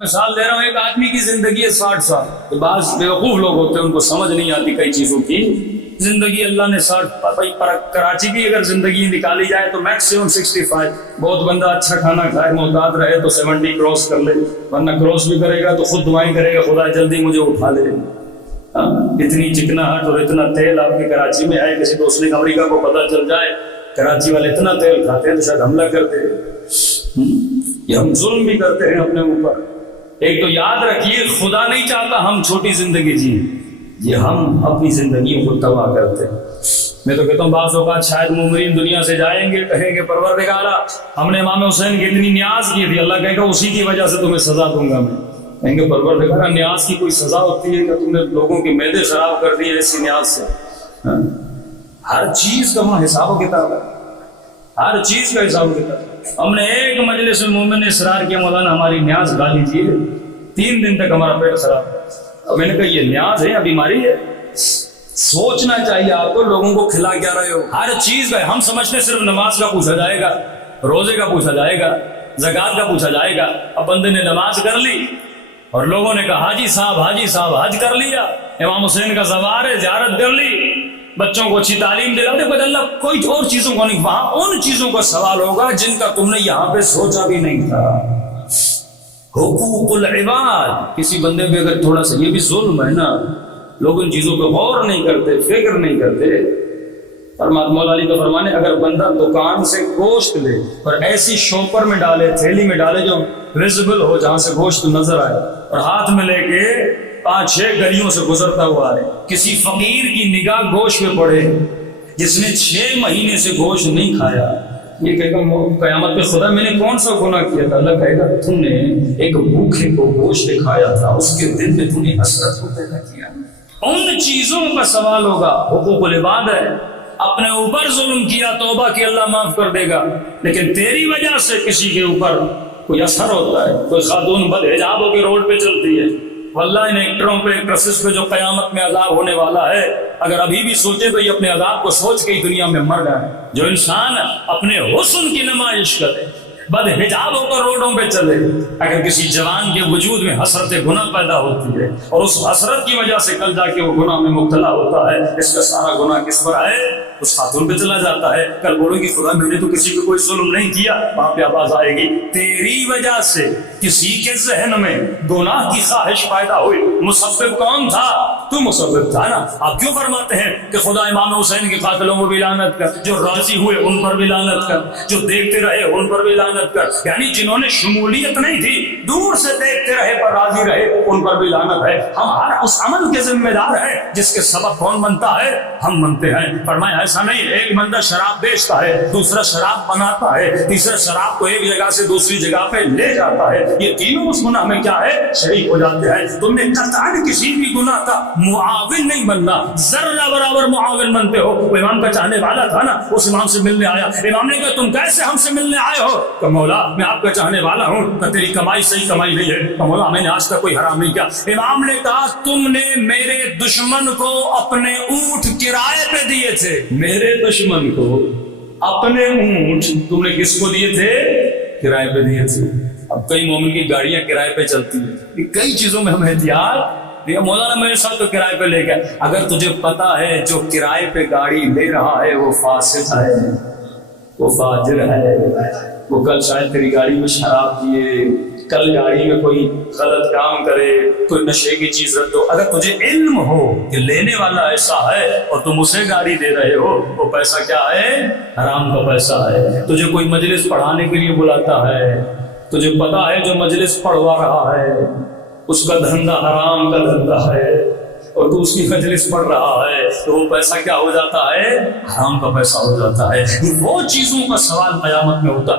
مثال دے رہا ہوں، ایک آدمی کی زندگی ہے 60 سال. تو بعض بیوقوف لوگ ہوتے ہیں، ان کو سمجھ نہیں آتی کئی چیزوں کی. زندگی اللہ نے 60 کراچی کی اگر زندگی نکالی جائے تو میکسیمم 65. بہت بندہ اچھا کھانا کھائے، محتاط رہے تو 70 کراس کر لے، ورنہ کراس بھی کرے گا تو خود دعائیں کرے گا، خدا جلدی مجھے اٹھا لے. اتنی چکناہٹ اور اتنا تیل آپ کے کراچی میں ہے، کسی دوست نے امریکہ کو پتہ چل جائے کراچی والے اتنا تیل کھاتے ہیں تو شاید حملہ کرتے ہیں. یہ ہم ظلم بھی کرتے ہیں اپنے اوپر. ایک تو یاد رکھیے، خدا نہیں چاہتا ہم چھوٹی زندگی جئیں، یہ ہم اپنی زندگیوں کو تباہ کرتے ہیں. میں تو کہتا ہوں بعض اوقات شاید مومنین دنیا سے جائیں گے، کہیں گے پروردگارا ہم نے امام حسین کی اتنی نیاز کی تھی، اللہ کہے گا اسی کی وجہ سے تمہیں سزا دوں گا. میں کہیں گے پروردگارا نیاز کی کوئی سزا ہوتی ہے کہ تم نے لوگوں کے معدے خراب کر دیے ایسی نیاز سے؟ ہر چیز کا وہاں حساب و کتاب ہے، ہر چیز کا حساب و کتاب. ہم نے ایک مجلس میں مومن نے اصرار کیا مولانا ہماری نیاز کھا لیجیے، 3 دن تک ہمارا پیٹ خراب. اور میں نے کہا یہ نیاز ہے یا بیماری ہے؟ سوچنا چاہیے آپ کو، لوگوں کو کھلا کیا رہے ہو. ہر چیز کا ہم سمجھتے صرف نماز کا پوچھا جائے گا، روزے کا پوچھا جائے گا، زکوٰۃ کا پوچھا جائے گا. اب بندے نے نماز کر لی اور لوگوں نے کہا حاجی صاحب حج کر لیا، امام حسین کا زوار ہے زیارت کر لی، بچوں کو اچھی تعلیم دے رہا ہے، اللہ کوئی اور چیزوں کو نہیں، وہاں ان چیزوں کا سوال ہوگا جن کا تم نے یہاں پہ سوچا بھی نہیں تھا. حقوق العباد، کسی بندے پہ اگر تھوڑا سا، یہ بھی ظلم ہے نا، لوگ ان چیزوں پہ غور نہیں کرتے، فکر نہیں کرتے. مولا علی کا فرمانے اگر بندہ دکان سے گوشت لے اور ایسی شوپر میں ڈالے، تھیلی میں ڈالے جو ویزیبل ہو، جہاں سے گوشت نظر آئے، اور ہاتھ میں لے کے 5-6 گلیوں سے گزرتا ہوا ہے، کسی فقیر کی نگاہ گوشت پہ پڑے جس نے 6 مہینے سے گوشت نہیں کھایا، یہ کہے گا قیامت پہ خدا میں نے کون سا گناہ کیا تھا؟ اللہ کہے گا تم نے ایک بھوکے کو گوشت کھایا تھا، اس کے دل میں تم نے حسرت کو پیدا کیا. ان چیزوں کا سوال ہوگا. حقوق العباد ہے، اپنے اوپر ظلم کیا، توبہ کی اللہ معاف کر دے گا. لیکن تیری وجہ سے کسی کے اوپر کوئی اثر ہوتا ہے، کوئی خاتون بد حجاب ہو کے روڈ پہ چلتی ہے، واللہ ان ایکٹروں پہ، ایکٹریسز پہ جو قیامت میں عذاب ہونے والا ہے، اگر ابھی بھی سوچے تو یہ اپنے عذاب کو سوچ کے ہی دنیا میں مر گئے. جو انسان اپنے حسن کی نمائش کرے، بد حجاب ہو کر روڈوں پہ چلے، اگر کسی جوان کے وجود میں حسرت گناہ پیدا ہوتی ہے اور اس حسرت کی وجہ سے کل جا کے وہ گناہ میں مبتلا ہوتا ہے، اس کا سارا گناہ کس پر آئے؟ اس خاتون پہ چلا جاتا ہے. کل بولو گی خدا میں نے تو کسی پہ کوئی ظلم نہیں کیا، وہاں پہ آواز آئے گی تیری وجہ سے کسی کے ذہن میں گناہ کی خواہش پیدا ہوئی. مسبب کون تھا؟ تو مسبب تھا نا. آپ کیوں فرماتے ہیں کہ خدا امام حسین کے قاتلوں کو بھی لعنت کر، جو راضی ہوئے ان پر بھی لعنت کر، جو دیکھتے رہے ان پر بھی لعنت کر؟ یعنی جنہوں نے شمولیت نہیں تھی، دور سے دیکھتے رہے پر راضی رہے، ان پر بھی لعنت ہے. ہم ہر اس عمل کے ذمہ دار ہیں جس کے سبب کون بنتا ہے؟ ہم بنتے ہیں. فرمایا ایسا نہیں، ایک بندہ شراب بیچتا ہے، دوسرا شراب بناتا ہے، تیسرا شراب کو ایک جگہ سے دوسری جگہ پہ لے جاتا ہے، یہ تینوں اس گناہ میں کیا ہے؟ شریک ہو جاتے ہیں. تم نے قطعاً کسی بھی گناہ کا معاون نہیں بننا، ذرہ برابر معاون بنتے ہو. وہ امام کا چاہنے والا تھا نا، اس امام سے ملنے آیا، امام نے کہا تم کیسے ہم سے ملنے آئے ہو؟ کہ مولا میں آپ کا چاہنے والا ہوں. کہ تیری کمائی صحیح کمائی نہیں ہے؟ کہ مولا میں نے آج تک کوئی حرام نہیں کیا. امام نے کہا تم نے میرے دشمن کو اپنے اونٹ کرائے پہ دیے تھے، میرے دشمن کو اپنے اونٹ تم نے کس کو دیے تھے؟ کرائے پہ دیے تھے. اب کئی مومن کی گاڑیاں کرائے پہ چلتی ہیں، کئی چیزوں میں ہم احتیاط، مولانا میرے ساتھ تو کرائے پہ لے گیا. اگر تجھے پتا ہے جو کرائے پہ گاڑی لے رہا ہے وہ فاسق ہے، وہ فاجر ہے، وہ کل شاید تیری گاڑی میں شراب پیے، کل گاڑی میں کوئی غلط کام کرے، کوئی نشے کی چیز رکھ دو. اگر تجھے علم ہو کہ لینے والا ایسا ہے اور تم اسے گاڑی دے رہے ہو، وہ پیسہ کیا ہے؟ حرام کا پیسہ ہے. تجھے کوئی مجلس پڑھانے کے لیے بلاتا ہے، تجھے پتا ہے جو مجلس پڑھوا رہا ہے اس کا دھندا حرام کا دھندا ہے، اور تو اس کی مجلس پڑھ رہا ہے تو وہ پیسہ کیا ہو جاتا ہے؟ حرام کا پیسہ ہو جاتا ہے. وہ چیزوں کا سوال قیامت میں ہوتا ہے.